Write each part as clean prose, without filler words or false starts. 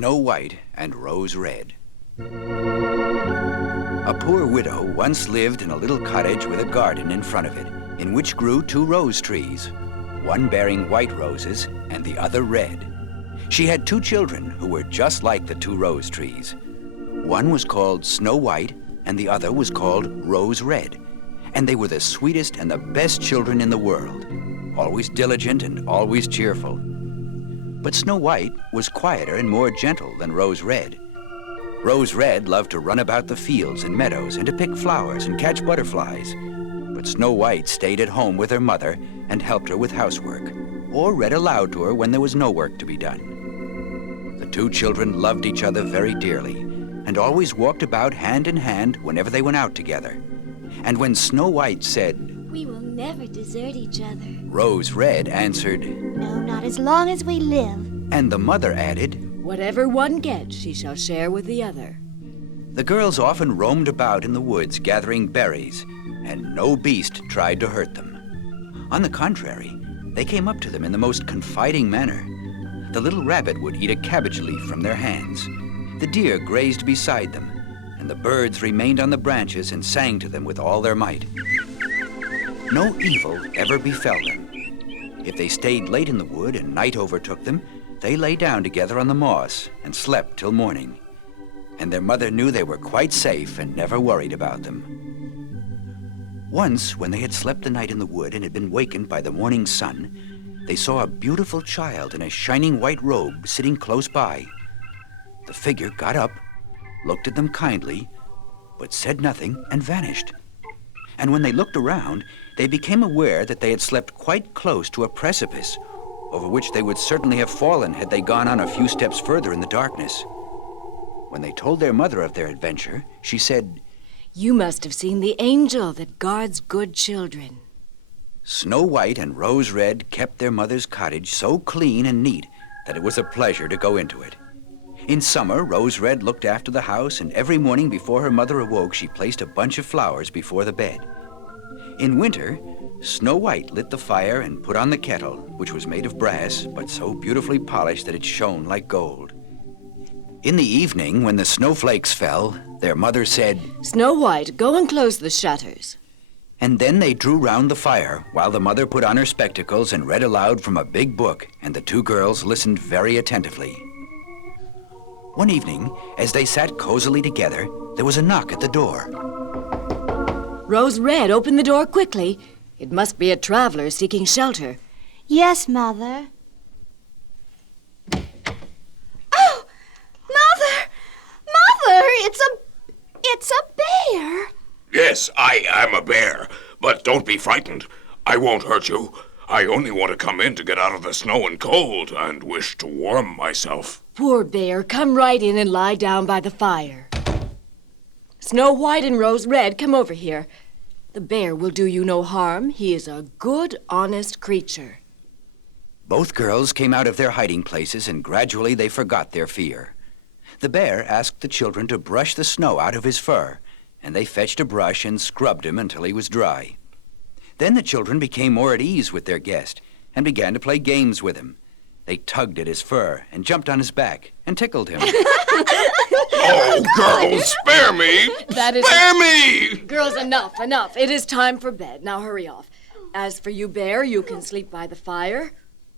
Snow White and Rose Red. A poor widow once lived in a little cottage with a garden in front of it, in which grew 2 rose trees, one bearing white roses and the other red. She had 2 children who were just like the 2 rose trees. One was called Snow White and the other was called Rose Red, and they were the sweetest and the best children in the world, always diligent and always cheerful. But Snow White was quieter and more gentle than Rose Red. Rose Red loved to run about the fields and meadows and to pick flowers and catch butterflies. But Snow White stayed at home with her mother and helped her with housework, or read aloud to her when there was no work to be done. The 2 children loved each other very dearly and always walked about hand in hand whenever they went out together. And when Snow White said, "We will never desert each other," Rose Red answered, "No, not as long as we live." And the mother added, "Whatever one gets, she shall share with the other." The girls often roamed about in the woods gathering berries, and no beast tried to hurt them. On the contrary, they came up to them in the most confiding manner. The little rabbit would eat a cabbage leaf from their hands. The deer grazed beside them, and the birds remained on the branches and sang to them with all their might. No evil ever befell them. If they stayed late in the wood and night overtook them, they lay down together on the moss and slept till morning. And their mother knew they were quite safe and never worried about them. Once, when they had slept the night in the wood and had been wakened by the morning sun, they saw a beautiful child in a shining white robe sitting close by. The figure got up, looked at them kindly, but said nothing and vanished. And when they looked around, they became aware that they had slept quite close to a precipice, over which they would certainly have fallen had they gone on a few steps further in the darkness. When they told their mother of their adventure, she said, "You must have seen the angel that guards good children." Snow White and Rose Red kept their mother's cottage so clean and neat that it was a pleasure to go into it. In summer, Rose Red looked after the house, and every morning before her mother awoke, she placed a bunch of flowers before the bed. In winter, Snow White lit the fire and put on the kettle, which was made of brass, but so beautifully polished that it shone like gold. In the evening, when the snowflakes fell, their mother said, "Snow White, go and close the shutters." And then they drew round the fire while the mother put on her spectacles and read aloud from a big book, and the 2 girls listened very attentively. One evening, as they sat cozily together, there was a knock at the door. Rose Red, open the door quickly. It must be a traveler seeking shelter. "Yes, Mother." "Oh, Mother! Mother, it's a bear!" Yes, I am a bear, but don't be frightened. I won't hurt you. I only want to come in to get out of the snow and cold and wish to warm myself. Poor bear, come right in and lie down by the fire. Snow White and Rose Red, come over here. The bear will do you no harm. He is a good, honest creature." Both girls came out of their hiding places, and gradually they forgot their fear. The bear asked the children to brush the snow out of his fur, and they fetched a brush and scrubbed him until he was dry. Then the children became more at ease with their guest and began to play games with him. They tugged at his fur and jumped on his back and tickled him. Oh, girls, spare me! Spare me! Girls, enough. It is time for bed. Now hurry off. As for you, bear, you can sleep by the fire.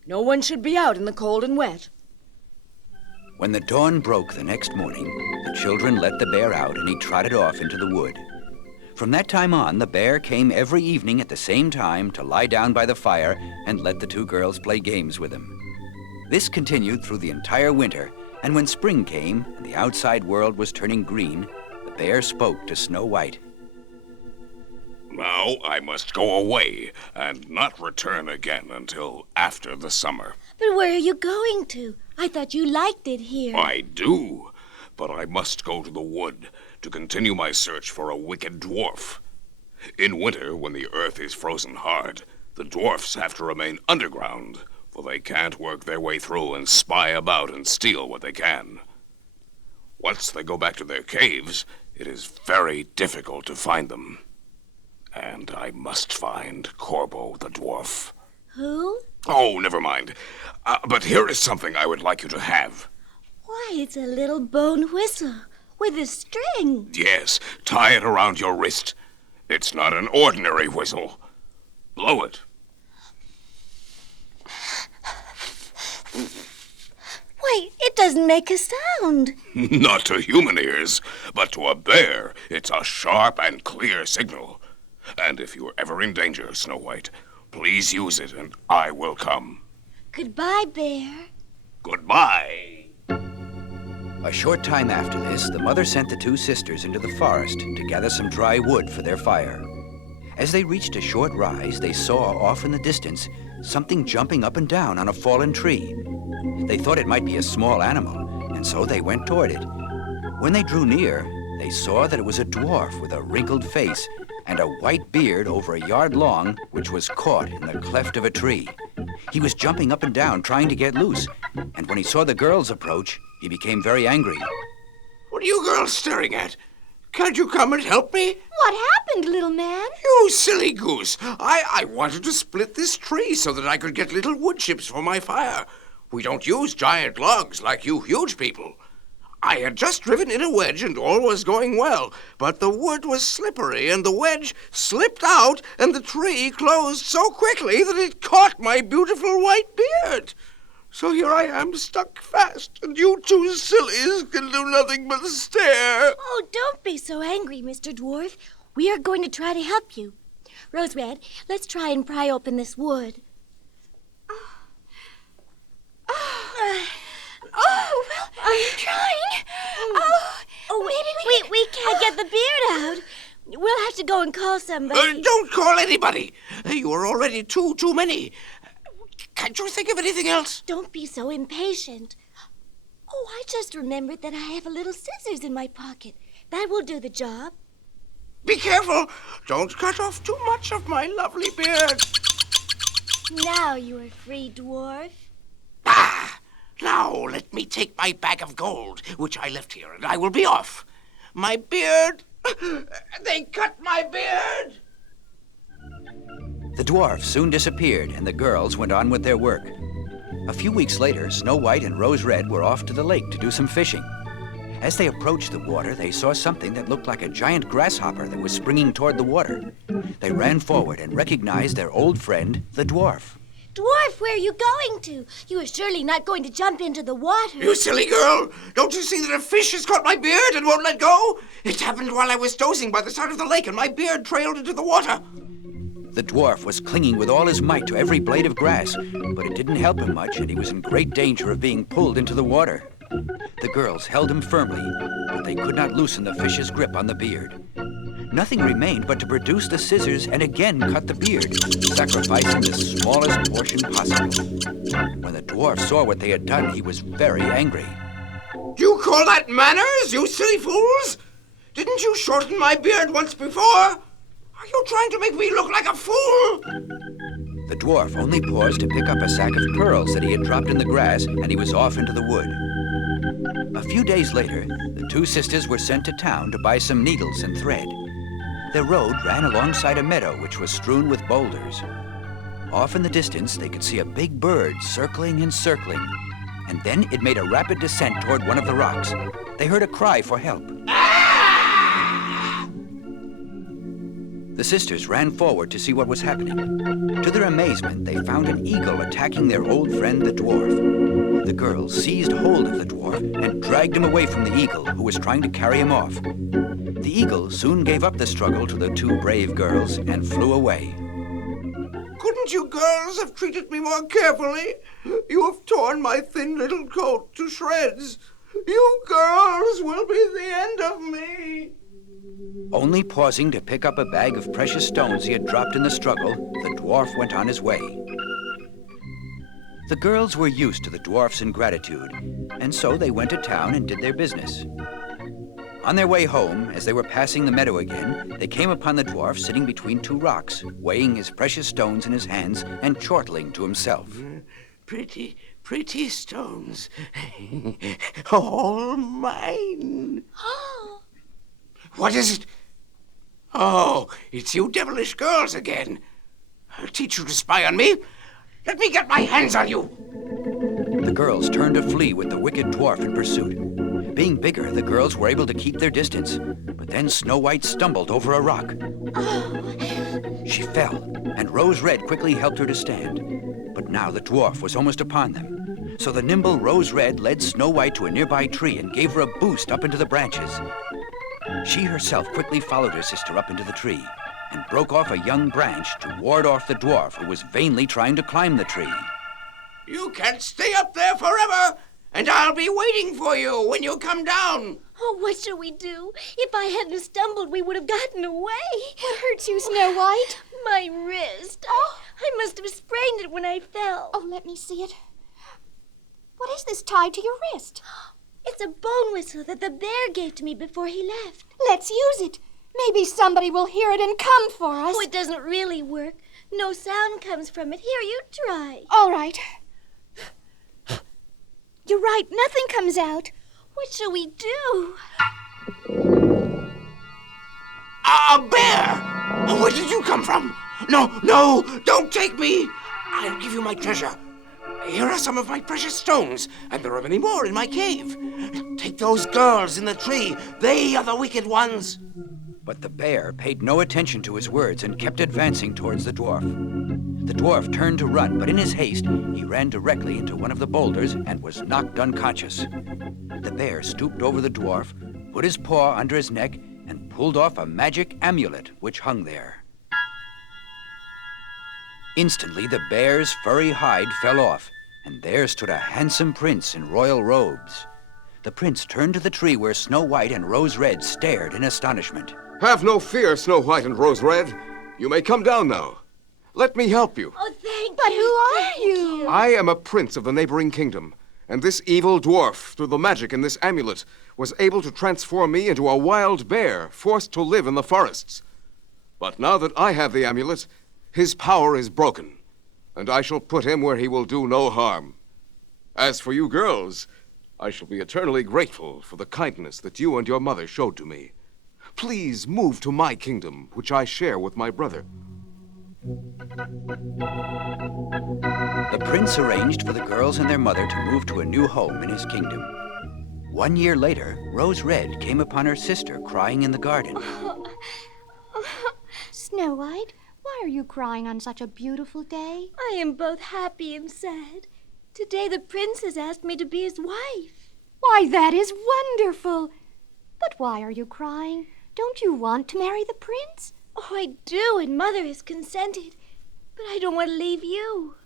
No one should be out in the cold and wet. When the dawn broke the next morning, the children let the bear out and he trotted off into the wood. From that time on, the bear came every evening at the same time to lie down by the fire and let the 2 girls play games with him. This continued through the entire winter, and when spring came and the outside world was turning green, the bear spoke to Snow White. Now I must go away and not return again until after the summer. "But where are you going to? I thought you liked it here." I do, but I must go to the wood to continue my search for a wicked dwarf. In winter, when the earth is frozen hard, the dwarfs have to remain underground, for they can't work their way through and spy about and steal what they can. Once they go back to their caves, it is very difficult to find them. And I must find Corbo the dwarf. "Who?" Oh, never mind. But here is something I would like you to have. "What?" it's a little bone whistle with a string. Yes, tie it around your wrist. It's not an ordinary whistle. Blow it. Wait, it doesn't make a sound. Not to human ears, but to a bear, it's a sharp and clear signal. And if you're ever in danger, Snow White, please use it and I will come. Goodbye, Bear. Goodbye. A short time after this, the mother sent the two sisters into the forest to gather some dry wood for their fire. As they reached a short rise, they saw off in the distance something jumping up and down on a fallen tree. They thought it might be a small animal, and so they went toward it. When they drew near, they saw that it was a dwarf with a wrinkled face and a white beard over a yard long, which was caught in the cleft of a tree. He was jumping up and down, trying to get loose, and when he saw the girls approach, he became very angry. What are you girls staring at? Can't you come and help me? What happened, little man? You silly goose. I wanted to split this tree so that I could get little wood chips for my fire. We don't use giant logs like you huge people. I had just driven in a wedge and all was going well, but the wood was slippery and the wedge slipped out and the tree closed so quickly that it caught my beautiful white beard. So here I am stuck fast, and you two sillies can do nothing but stare. Oh, don't be so angry, Mr. Dwarf. We are going to try to help you. Rose Red, let's try and pry open this wood. Oh, well, I'm trying. We can't get the beard out. We'll have to go and call somebody. Don't call anybody. You are already too many. Can't you think of anything else? Don't be so impatient. Oh, I just remembered that I have a little scissors in my pocket. That will do the job. Be careful. Don't cut off too much of my lovely beard. Now you are free, Dwarf. Ah! Now let me take my bag of gold, which I left here, and I will be off. My beard! They cut my beard! The dwarf soon disappeared, and the girls went on with their work. A few weeks later, Snow White and Rose Red were off to the lake to do some fishing. As they approached the water, they saw something that looked like a giant grasshopper that was springing toward the water. They ran forward and recognized their old friend, the dwarf. Dwarf, where are you going to? You are surely not going to jump into the water. You silly girl! Don't you see that a fish has caught my beard and won't let go? It happened while I was dozing by the side of the lake, and my beard trailed into the water. The dwarf was clinging with all his might to every blade of grass, but it didn't help him much, and he was in great danger of being pulled into the water. The girls held him firmly, but they could not loosen the fish's grip on the beard. Nothing remained but to produce the scissors and again cut the beard, sacrificing the smallest portion possible. When the dwarf saw what they had done, he was very angry. Do you call that manners, you silly fools? Didn't you shorten my beard once before? Are you trying to make me look like a fool? The dwarf only paused to pick up a sack of pearls that he had dropped in the grass, and he was off into the wood. A few days later, the two sisters were sent to town to buy some needles and thread. Their road ran alongside a meadow which was strewn with boulders. Off in the distance, they could see a big bird circling and circling, and then it made a rapid descent toward one of the rocks. They heard a cry for help. The sisters ran forward to see what was happening. To their amazement, they found an eagle attacking their old friend, the dwarf. The girls seized hold of the dwarf and dragged him away from the eagle, who was trying to carry him off. The eagle soon gave up the struggle to the two brave girls and flew away. Couldn't you girls have treated me more carefully? You have torn my thin little coat to shreds. You girls will be the end of me. Only pausing to pick up a bag of precious stones he had dropped in the struggle, the dwarf went on his way. The girls were used to the dwarf's ingratitude, and so they went to town and did their business. On their way home, as they were passing the meadow again, they came upon the dwarf sitting between two rocks, weighing his precious stones in his hands and chortling to himself. Pretty, pretty stones. All mine. What is it? Oh, it's you devilish girls again. I'll teach you to spy on me. Let me get my hands on you. The girls turned to flee with the wicked dwarf in pursuit. Being bigger, the girls were able to keep their distance. But then Snow White stumbled over a rock. She fell, and Rose Red quickly helped her to stand. But now the dwarf was almost upon them. So the nimble Rose Red led Snow White to a nearby tree and gave her a boost up into the branches. She herself quickly followed her sister up into the tree and broke off a young branch to ward off the dwarf who was vainly trying to climb the tree. You can't stay up there forever, and I'll be waiting for you when you come down. Oh, what shall we do? If I hadn't stumbled, we would have gotten away. What hurts you, Snow White? My wrist. I must have sprained it when I fell. Oh, let me see it. What is this tied to your wrist? It's a bone whistle that the bear gave to me before he left. Let's use it. Maybe somebody will hear it and come for us. Oh, it doesn't really work. No sound comes from it. Here, you try. All right. You're right. Nothing comes out. What shall we do? A bear! Where did you come from? No, don't take me! I'll give you my treasure. Here are some of my precious stones, and there are many more in my cave. Take those girls in the tree. They are the wicked ones. But the bear paid no attention to his words and kept advancing towards the dwarf. The dwarf turned to run, but in his haste, he ran directly into one of the boulders and was knocked unconscious. The bear stooped over the dwarf, put his paw under his neck, and pulled off a magic amulet which hung there. Instantly, the bear's furry hide fell off, and there stood a handsome prince in royal robes. The prince turned to the tree where Snow White and Rose Red stared in astonishment. Have no fear, Snow White and Rose Red. You may come down now. Let me help you. Oh, thank But you. who are Thank you? I am a prince of the neighboring kingdom, and this evil dwarf, through the magic in this amulet, was able to transform me into a wild bear forced to live in the forests. But now that I have the amulet, his power is broken, and I shall put him where he will do no harm. As for you girls, I shall be eternally grateful for the kindness that you and your mother showed to me. Please move to my kingdom, which I share with my brother. The prince arranged for the girls and their mother to move to a new home in his kingdom. 1 year later, Rose Red came upon her sister crying in the garden. Snow White, why are you crying on such a beautiful day? I am both happy and sad. Today the prince has asked me to be his wife. Why, that is wonderful. But why are you crying? Don't you want to marry the prince? Oh, I do, and Mother has consented. But I don't want to leave you.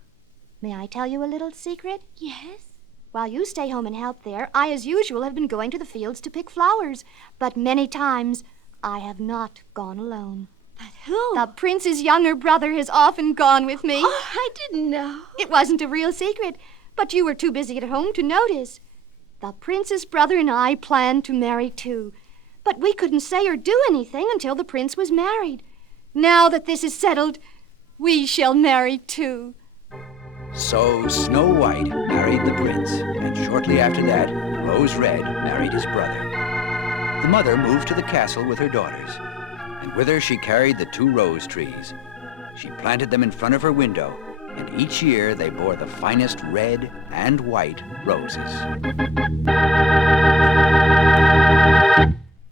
May I tell you a little secret? Yes? While you stay home and help there, I, as usual, have been going to the fields to pick flowers. But many times, I have not gone alone. But who? The prince's younger brother has often gone with me. Oh, I didn't know. It wasn't a real secret, but you were too busy at home to notice. The prince's brother and I planned to marry too, but we couldn't say or do anything until the prince was married. Now that this is settled, we shall marry too. So Snow White married the prince, and shortly after that, Rose Red married his brother. The mother moved to the castle with her daughters, and with her she carried the 2 rose trees. She planted them in front of her window, and each year they bore the finest red and white roses.